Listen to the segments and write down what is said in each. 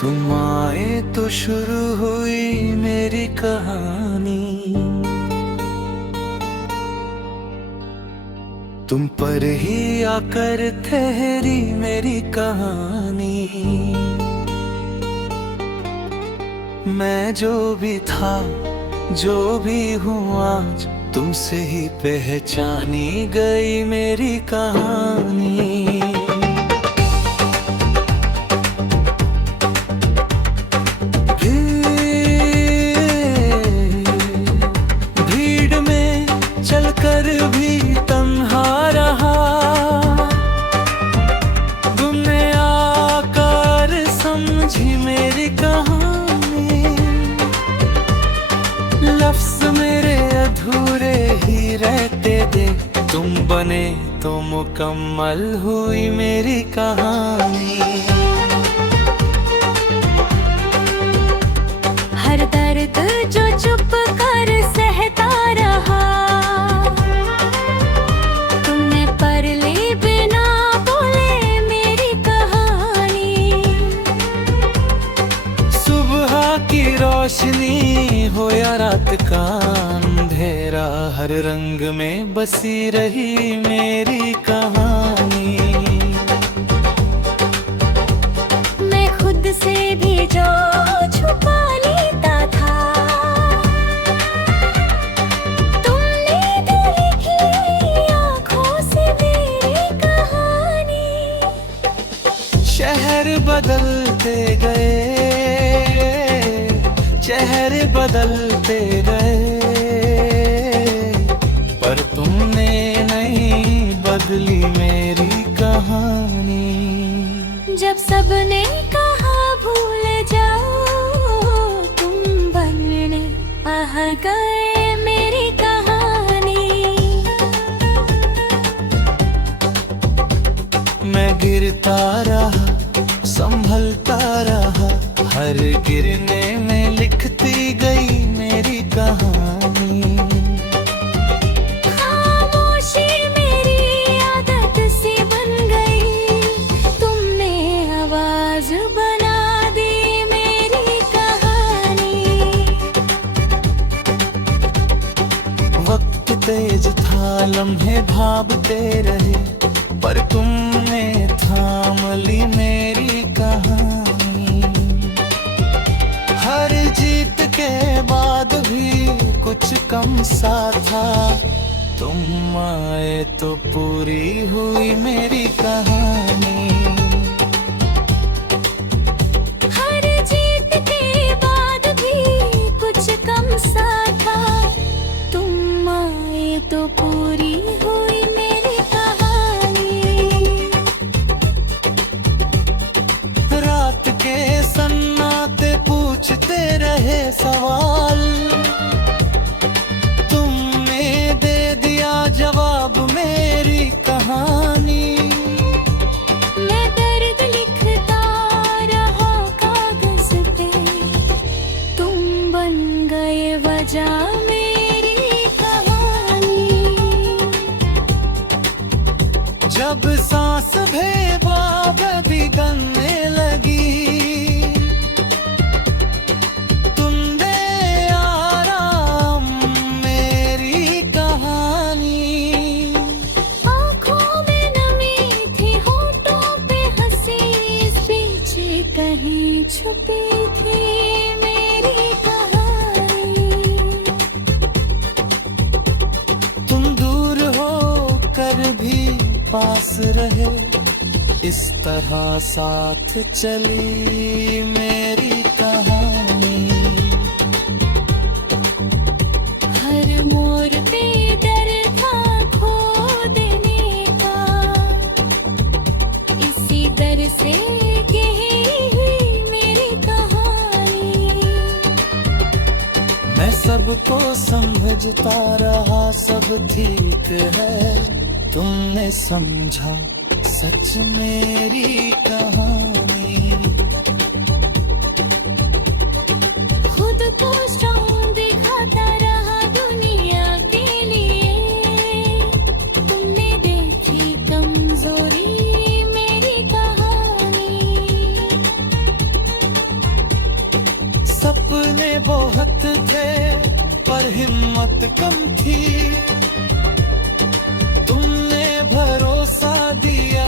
तुम आए तो शुरू हुई मेरी कहानी, तुम पर ही आकर ठहरी मेरी कहानी। मैं जो भी था जो भी हूँ आज, तुमसे ही पहचानी गई मेरी कहानी। भीड़ में चलकर भी तन्हा रहा, तुमने आकर समझी मेरी कहानी। लफ्ज़ मेरे अधूरे ही रहते दे, तुम बने तो मुकम्मल हुई मेरी कहानी। हर दर्द जो चुप कर सहता रहा, तुमने पर ले बिना बोले मेरी कहानी। सुबह की रोशनी हो या रात का अंधेरा, हर रंग में बसी रही मेरी कहानी। मैं खुद से भी जो छुपा लेता था, तुमने देखी आँखों से मेरी कहानी। शहर बदलते गए, चेहरे बदलते गए, पर तुमने नहीं बदली मेरी कहानी। जब सबने कहा भूल जाओ, तुम बनने आ गए मेरी कहानी। मैं गिरता रहा, संभलता रहा, हर गिरने में लिखती गई मेरी कहानी। खामोशी मेरी आदत सी बन गई, तुमने आवाज बना दी मेरी कहानी। वक्त तेज था, लम्हे भागते रहे, पर तुमने थाम ली मेरी कहानी। हर जीत के बाद भी कुछ कम सा था, तुम आए तो पूरी हुई मेरी कहानी। हर जीत के बाद भी कुछ कम सा था, तुम आए तो पूरी हुई मेरी कहानी। रात के सन्नाटे पूछते रहे सवाल, तुमने दे दिया जवाब मेरी कहानी। मैं दर्द लिखता रहा कागज पे, तुम बन गए वजह मेरी कहानी। जब सांस बेबाकी गलने लगी, तुम दे आराम मेरी कहानी। आँखों में नमी थी, होठों पे हंसी, इस बीच कहीं छुपी थी मेरी कहानी। तुम दूर हो कर भी पास रहे, इस तरह साथ चली मेरी कहानी। हर मोड़ पे डर था खो देने का, इसी डर से यही हुई मेरी कहानी। मैं सबको समझता रहा, सब ठीक है, तुमने समझा सच मेरी कहानी। खुद को स्ट्रॉन्ग दिखाता रहा दुनिया के लिए, तुमने देखी कमजोरी मेरी कहानी। हिम्मत कम थी, तुमने भरोसा दिया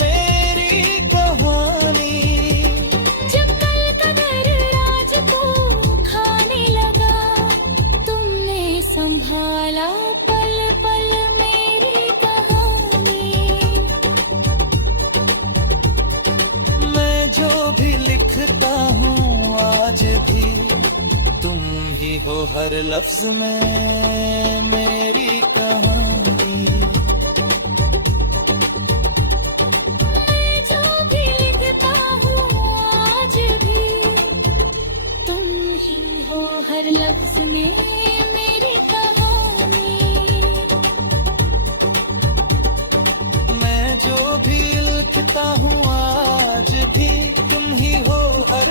मेरी कहानी। जब कल कदर राज को खाने लगा, तुमने संभाला पल पल मेरी कहानी। मैं जो भी लिखता हूँ आज भी, तुम ही हो हर लफ्ज में मेरी कहानी। मैं जो भी लिखता हूँ आज भी, तुम ही हो हर लफ्ज में मेरी कहानी। मैं जो भी लिखता हूँ आज भी, तुम ही हो हर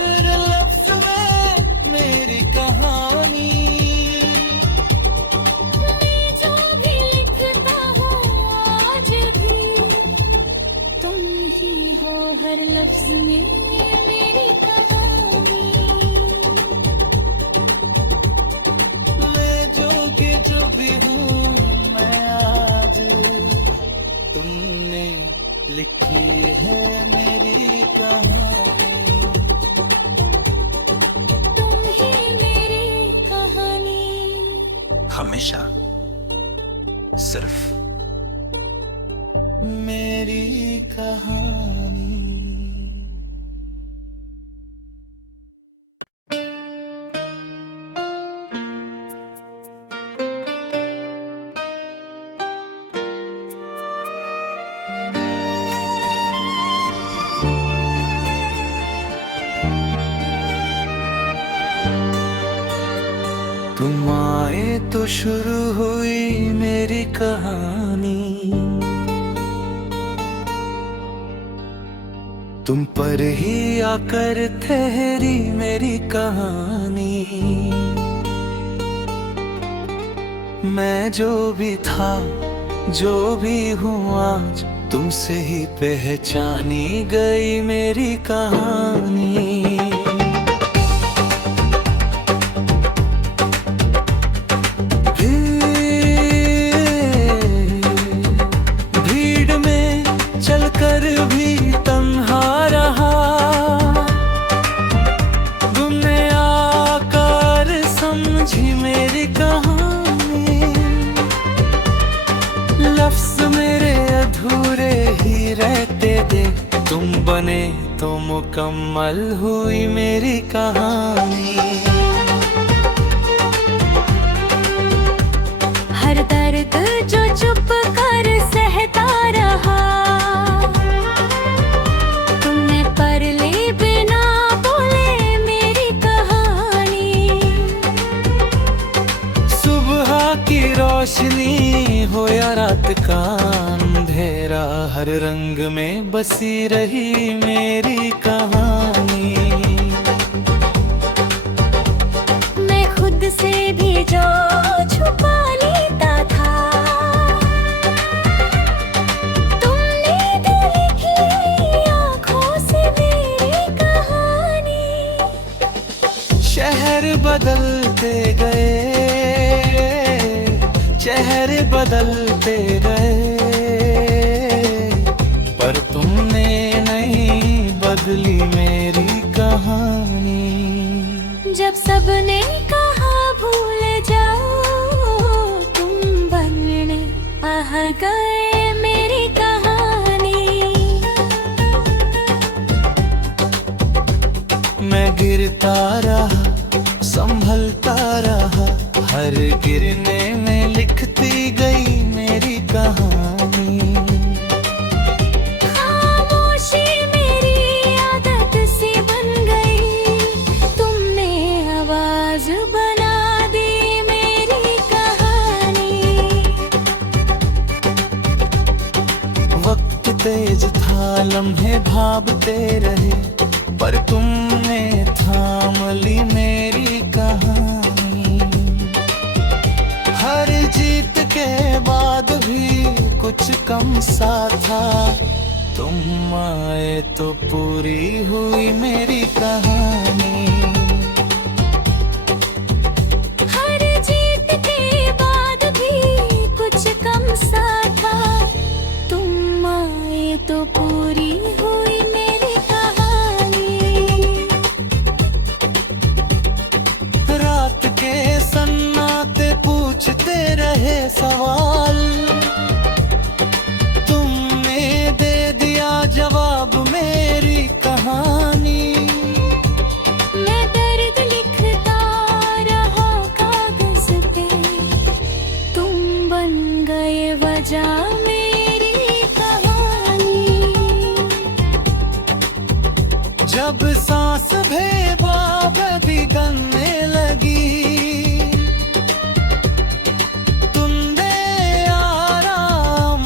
लफ्ज में मेरी कहानी। मैं जो भी लिखता हूँ आज भी, तुम ही हो हर लफ्ज में मेरी कहानी। मैं जो भी हूँ मैं आज, तुमने लिखी है मेरी कहानी। तुम ही मेरी कहानी। हमेशा सिर्फ मेरी कहानी। तुम आए तो शुरू हुई मेरी कहानी, तुम पर ही आकर ठहरी मेरी कहानी। मैं जो भी था जो भी हूँ आज, तुमसे ही पहचानी गई मेरी कहानी। भीड़ में चलकर भी तन्हा रहा, तुमने आकर समझी मेरी कहानी। लफ्ज मेरे अधूरे ही रहते दे, तुम बने तो मुकम्मल हुई मेरी कहानी। हर दर्द जो चुप कर सहता रहा, तुमने पर ले बिना बोले मेरी कहानी। सुबह की रोशनी हो या रात का अंधेरा, हर रंग में बसी रही मेरी कहानी। मैं खुद से भी जो छुपा लेता था, तुमने देखी आँखों से मेरी कहानी। शहर बदलते गए, चेहरे बदलते गए, पर तुमने नहीं बदली मेरी कहानी। जब सबने कहा भूल जाओ, तुम बनने आ गए मेरी कहानी। मैं गिरता रहा, संभलता रहा, हर गिरने में लिखती गई मेरी कहानी। खामोशी मेरी आदत सी बन गई, तुमने आवाज बना दी मेरी कहानी। वक्त तेज था, लम्हे भागते रहे, पर तुमने थाम ली मेरी कहानी। हर जीत के बाद भी कुछ कम सा था, तुम आए तो पूरी हुई मेरी कहानी। हर जीत जब सांस बेबाकी करने लगी, तुम दे आराम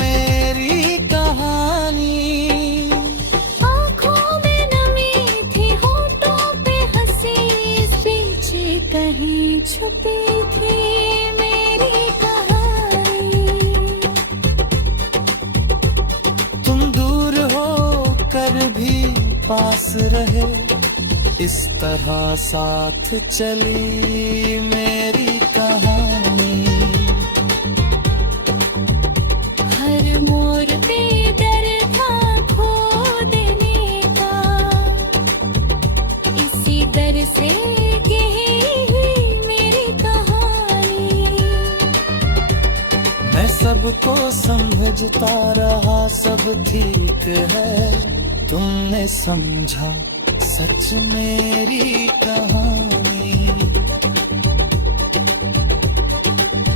मेरी कहानी। आँखों में नमी थी, होठों पे हंसी, इस बीच कहीं छुपी थी मेरी कहानी। तुम दूर हो कर भी पास रहे, इस तरह साथ चली मेरी कहानी। हर मोड़ पे डर था खो देने का, इसी डर से यही हुई मेरी कहानी। मैं सबको समझता रहा, सब ठीक है, तुमने समझा सच मेरी कहानी।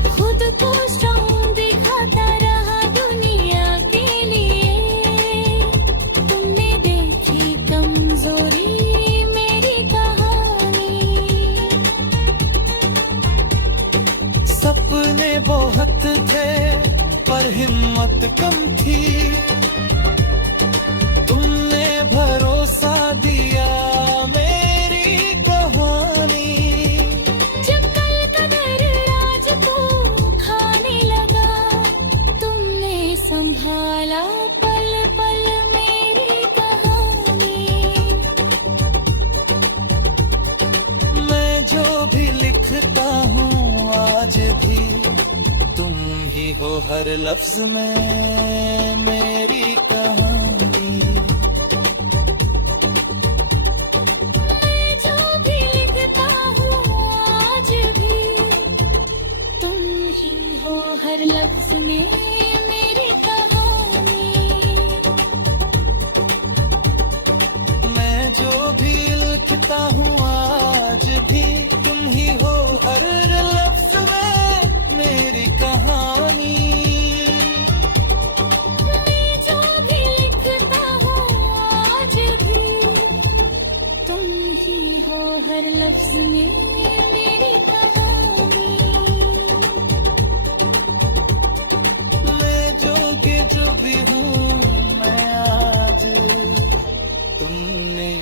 खुद को स्ट्रॉन्ग दिखाता रहा दुनिया के लिए, तुमने देखी कमजोरी मेरी कहानी। सपने बहुत थे पर हिम्मत कम थी, तुमने भरोसा दिया मेरी कहानी। जब कल कदर आज को खाने लगा, तुमने संभाला पल पल मेरी कहानी। मैं जो भी लिखता हूँ आज भी, तुम ही हो हर लफ्ज में मेरी कहानी। मैं जो भी लिखता हूँ आज भी, तुम ही हो हर लफ्ज में मेरी कहानी। मैं जो भी लिखता हूँ आज भी, तुम ही हो हर लफ्ज में मेरी कहानी। मैं जो भी लिखता हूँ आज भी, तुम ही हो हर लफ्ज में मेरी कहानी। मैं जो भी हूँ मैं आज, तुमने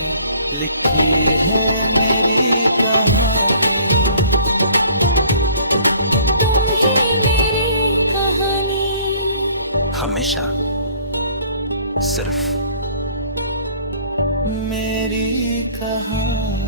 लिखी है मेरी कहानी। तुम ही मेरी कहानी। हमेशा सिर्फ मेरी कहानी।